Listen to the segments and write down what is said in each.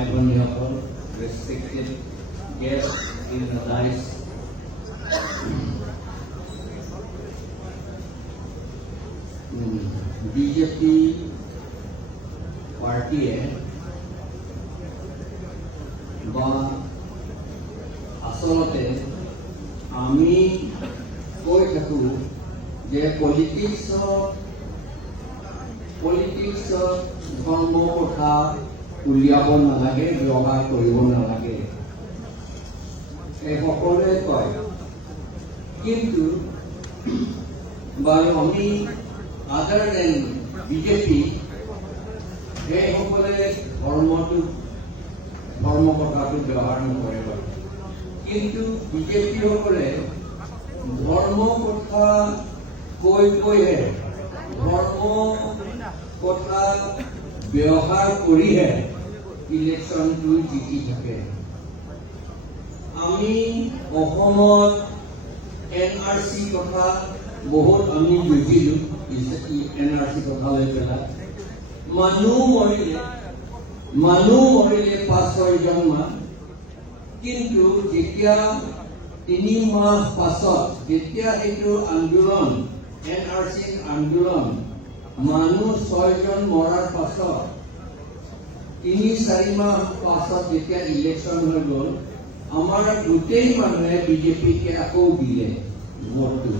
Bhai-Bhoni, respected guests in the dais, BJP পাৰ্টিয়ে বা আসলতে আমি কৈ থাকো যে পলিটিক্স ধৰ্ম কথা উলিয়াব নালাগে, ব্যৱহাৰ কৰিব নালাগে, এই সকলোৱে কয়। কিন্তু বাৰু আমি আদাৰ দেন বিজেপি সেইসকলে ধৰ্ম কথাটো ব্যৱহাৰ নকৰে বাৰু। কিন্তু বিজেপি সকলে ধৰ্ম কথা কৈহে, ধৰ্ম কথা ব্যৱহাৰ কৰিহে ইলেকশ্যনটো জিকি থাকে। আমি অসমত NRC কথা বহুত আমি বুজিলো, NRC কথা লৈ পেলাই মানুহ মৰিলে 5-6 জন মান। কিন্তু যেতিয়া 3 মাহ পাছত যেতিয়া এইটো আন্দোলন NRC আন্দোলন মানুহ 6 জন মৰাৰ পাছত 3-4 মাহ পাছত যেতিয়া ইলেকশ্যন হৈ গ'ল, আমাৰ গোটেই মানুহে বিজেপিকে আকৌ দিলে ভোটটো।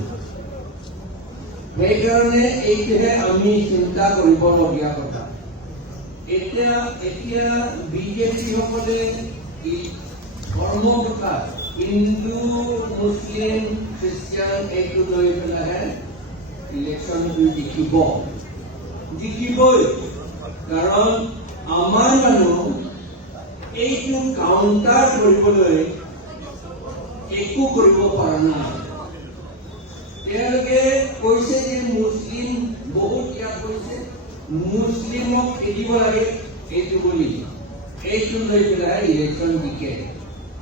সেইকাৰণে এইটোহে আমি চিন্তা কৰিবলগীয়া কথা। এতিয়া বিজেপি সকলে ধৰ্ম কথা হিন্দু মুছলিম খ্ৰীষ্টিয়ান এইটো লৈ পেলাইহে ইলেকশ্যনটো জিকিবই। কাৰণ আমাৰ মানুহ এইটো কাউণ্টাৰ কৰিবলৈ একো কৰিব পৰা নাই। তেওঁলোকে কৈছে যে মুছলিম বহুত ইয়াত কৈছে মুছলিমক খেদিব লাগে এইটো বুলি, এইটো লৈ পেলাই ইলেকশ্যন জিকে।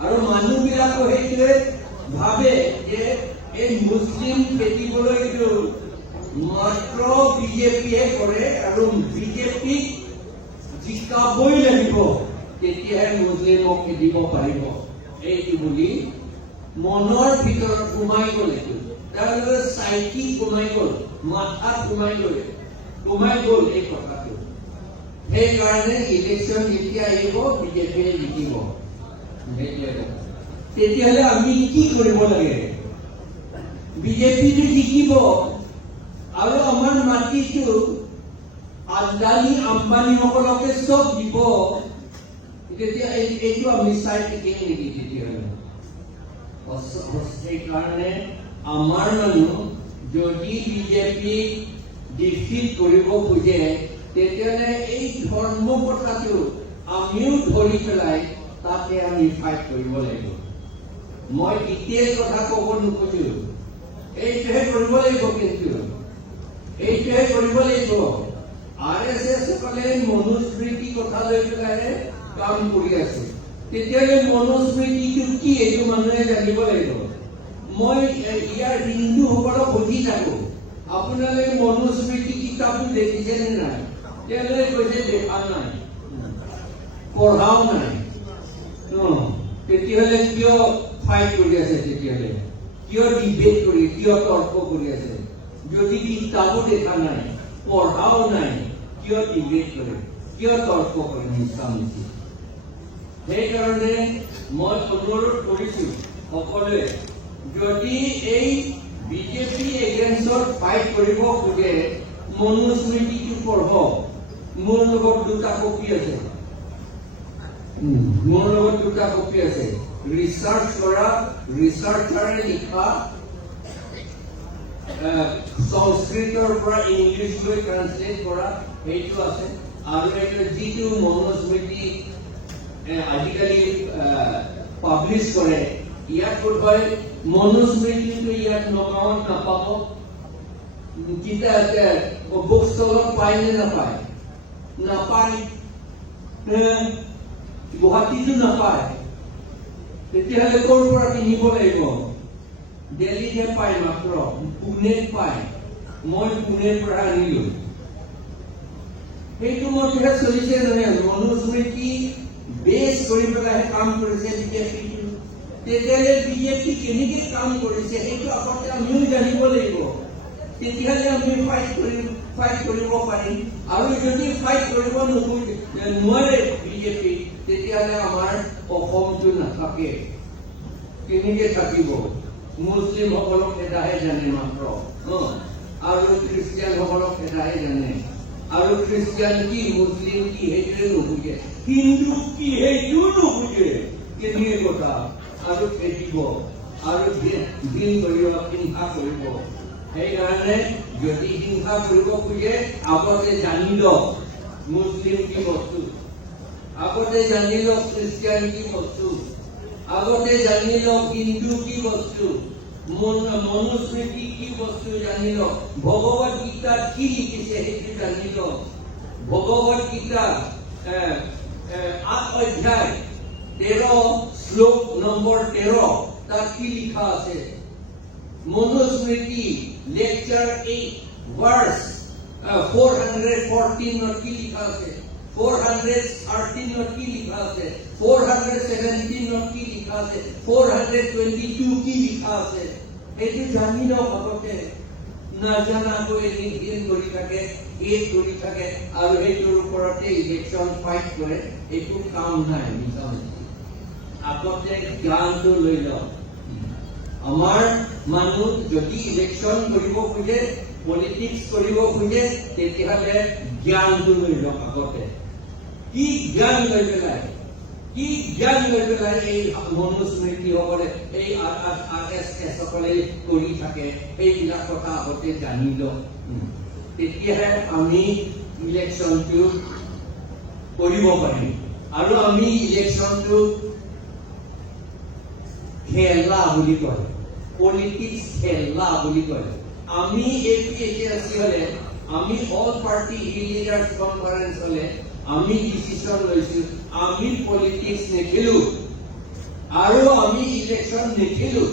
আৰু মানুহবিলাকো সেইটোৱে ভাবে যে এই মুছলিম খেদিবলৈতো মাত্ৰ বিজেপিয়ে কৰে আৰু বিজেপিক জিকাবই লাগিব, তেতিয়াহে মুছলিমক খেদিব পাৰিব, এইটো বুলি মনৰ ভিতৰত সোমাই গ'ল। এইটো তেওঁলোকে চাইকি সোমাই গ'ল, মাথাত সোমাই গ'ল এই কথাটো। সেইকাৰণে ইলেকশ্যন যেতিয়া আহিব বিজেপিয়ে জিকিব। তেতিয়াহ'লে আমি কি কৰিব লাগে? বিজেপিটো জিকিব আৰু আমাৰ মাটিটো আদানী আম্বানীসকলকে চব দিব। তেতিয়া এইটো আমি চাই থাকিম নেকি? তেতিয়াহ'লে সেইকাৰণে আমাৰ মানুহ যদি বিজেপিক ডিফিট কৰিব খোজে, তেতিয়াহ'লে এই ধৰ্ম কথাটো আমিও ধৰি পেলাই তাতে আমি ফাইট কৰিব লাগিব। মই ডিটেইল কথা ক'ব নোখোজো, এইটোহে কৰিব লাগিব। কিন্তু এইটোহে কৰিব লাগিব। RSS সকলে মনুস্মৃতি কথা লৈ পেলাইহে কাম কৰি আছে। তেতিয়াহ'লে মনুস্মৃতিটো কি এইটো মানুহে জানিব লাগিব। মই ইয়াৰ হিন্দুসকলক সুধি থাকো, আপোনালোকে মনুস্মৃতি কিতাপটো দেখিছে নে নাই? তেওঁলোকে কৈছে দেখা নাই, পঢ়াও নাই। তেতিয়াহ'লে কিয় ফাইট কৰি আছে? তেতিয়াহ'লে কিয় ডিবেট কৰি, কিয় তৰ্ক কৰি আছে? যদি কিতাপো দেখা নাই, পঢ়াও নাই, কিয় ডিবেট কৰে, কিয় তৰ্ক কৰে? মিছামিছি। সেইকাৰণে মই অনুৰোধ কৰিছো সকলোৱে, যদি এই বিজেপি এগেইনষ্টত ফাইট কৰিব খোজে, মনুস্মৃতিটো পঢ়ক। মোৰ লগত দুটা কপি আছে, ৰিচাৰ্চ কৰা, ৰিচাৰ্চাৰে লিখা, সংস্কৃতৰ পৰা ইংলিছলৈ ট্ৰান্সলেট কৰা, সেইটো আছে। আৰু এইটো যিটো মনুস্মৃতি আজিকালি পাব্লিছ কৰে, ইয়াত বোধহয় মনুস্মৃতিটো ইয়াত নগাঁৱত নাপাব। বুক ষ্টলত পায় নে নাপায়? নাপায়। গুৱাহাটীতো নাপায়। তেতিয়াহ'লে ক'ৰ পৰা কিনিব লাগিব? দিল্লীতহে পায় মাত্ৰ, পুনেত পায়। মই পুনেৰ পৰা আনিলো। সেইটো মতেহে চলিছে নহয়। মনুস্মৃতি কৰি পেলাই কাম কৰিছে বিজেপি। তেতিয়াহ'লে বিজেপি কেনেকৈ কাম কৰিছে সেইটো আগতে আমিও জানিব লাগিব, তেতিয়াহ'লে আমি ফাইট কৰিব পাৰিম। আৰু যদি ফাইট কৰিব নোৱাৰে বিজেপি, তেতিয়াহ'লে আমাৰ অসমটো নাথাকে। কেনেকৈ থাকিব? মুছলিমসকলক এটাহে জানে মাত্ৰ, আৰু খ্ৰীষ্টিয়ানসকলক এটাহে জানে। আৰু খ্ৰীষ্টিয়ান কি মুছলিম কি সেইটোৱে নুবুজে, হিন্দু কি সেইটোও নুবুজে। কেনেকৈ কথা আৰু খেদিব আৰু দিন কৰিব, হিংসা কৰিব। সেইকাৰণে যদি হিংসা কৰিব খোজে আগতে জানি লওক মুছলিম কি বস্তু, আগতে জানি লওক খ্ৰীষ্টিয়ান কি বস্তু, আগতে জানি লওক হিন্দু কি বস্তু, মনুস্মৃতি কি বস্তু জানি লওক, ভগৱত গীতাত কি লিখিছে সেইটো জানি লওক। ভগৱত গীতা 8 অধ্যায় 13 শ্লোক নম্বৰ 13 তাত কি লিখা আছে? মনুস্মৃতি লেকচাৰ 8 ভাৰ্ছ 414 কি লিখা আছে? 413 কি লিখা আছে? 417 কি লিখা আছে? 422 কি লিখা আছে? এইটো জানি লওক আগতে। নাজানাকৈ দিন কৰি থাকে, এই কৰি থাকে আৰু সেইটোৰ ওপৰতে ইলেকশ্যন ফাইট কৰে, এইটো কাম নাই। আগতে জ্ঞানটো লৈ লওক। আমাৰ মানুহ যদি ইলেকশ্যন কৰিব খোজে, পলিটিক্স কৰিব খোজে, তেতিয়াহ'লে জ্ঞানটো লৈ লওক আগতে। কি জ্ঞান লৈ পেলাই, কি জ্ঞান লৈ পেলাই এই মনুস্মৃতিসকলে, এই RSS সকলে কৰি থাকে, সেইবিলাক কথা আগতে জানি লওক। তেতিয়াহে আমি ইলেকশ্যনটো কৰিব পাৰিম। আৰু আমি ইলেকশ্যনটো খেলা বুলি কয়, পলিটিক্স খেলা বুলি কয়। আমি APHRC হলে, আমি অল পাৰ্টি লিডাৰ্ছ কনফাৰেন্স হলে আমি ডিচিশ্যন লৈছো, আমি পলিটিক্স নেখেলো আৰু আমি ইলেকশ্যন নেখেলো।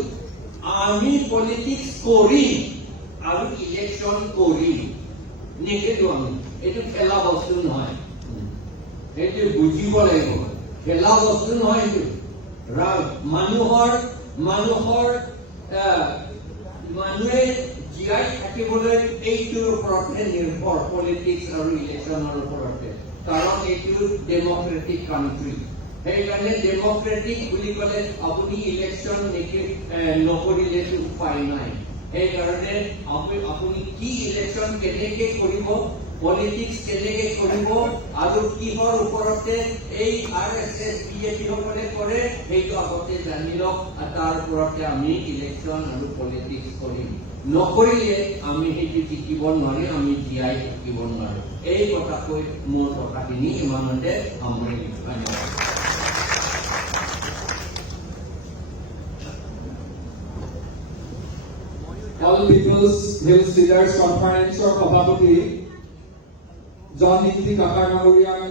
আমি পলিটিক্স কৰিম আৰু ইলেকশ্যন কৰিম, নেখেলো আমি। এইটো খেলা বস্তু নহয়, সেইটো বুজিব লাগিব। খেলা বস্তু নহয় এইটো। মানুহে জীয়াই থাকিবলৈ এইটোৰ ওপৰতহে নিৰ্ভৰ, পলিটিক্স আৰু ইলেকশ্যনৰ ওপৰতে। কাৰণ এইটো ডেমক্ৰেটিক কাণ্ট্ৰি। সেইকাৰণে ডেমক্ৰেটিক বুলি ক'লে আপুনি ইলেকশ্যন নকৰিলেতো উপায় নাই। সেইকাৰণে আপুনি কি ইলেকশ্যন কেনেকৈ কৰিব, পলিটিক্স কেনেকৈ কৰিব আৰু কিহৰ ওপৰতে এই RSS BJP সকলে কৰে, সেইটো আগতে জানি লওক। তাৰ ওপৰতে আমি ইলেকশ্যন আৰু পলিটিক্স কৰিম। নকৰিলে আমি সেইটো জিকিব নোৱাৰিম, আমি জীয়াই থাকিব নোৱাৰো। এই কথা কৈ মোৰ কথাখিনি ইমানতে সামৰিম। ধন্যবাদ। All People's Hills Leaders Conference-ৰ সভাপতি জন হিন্দী কাকা ডাঙৰীয়াক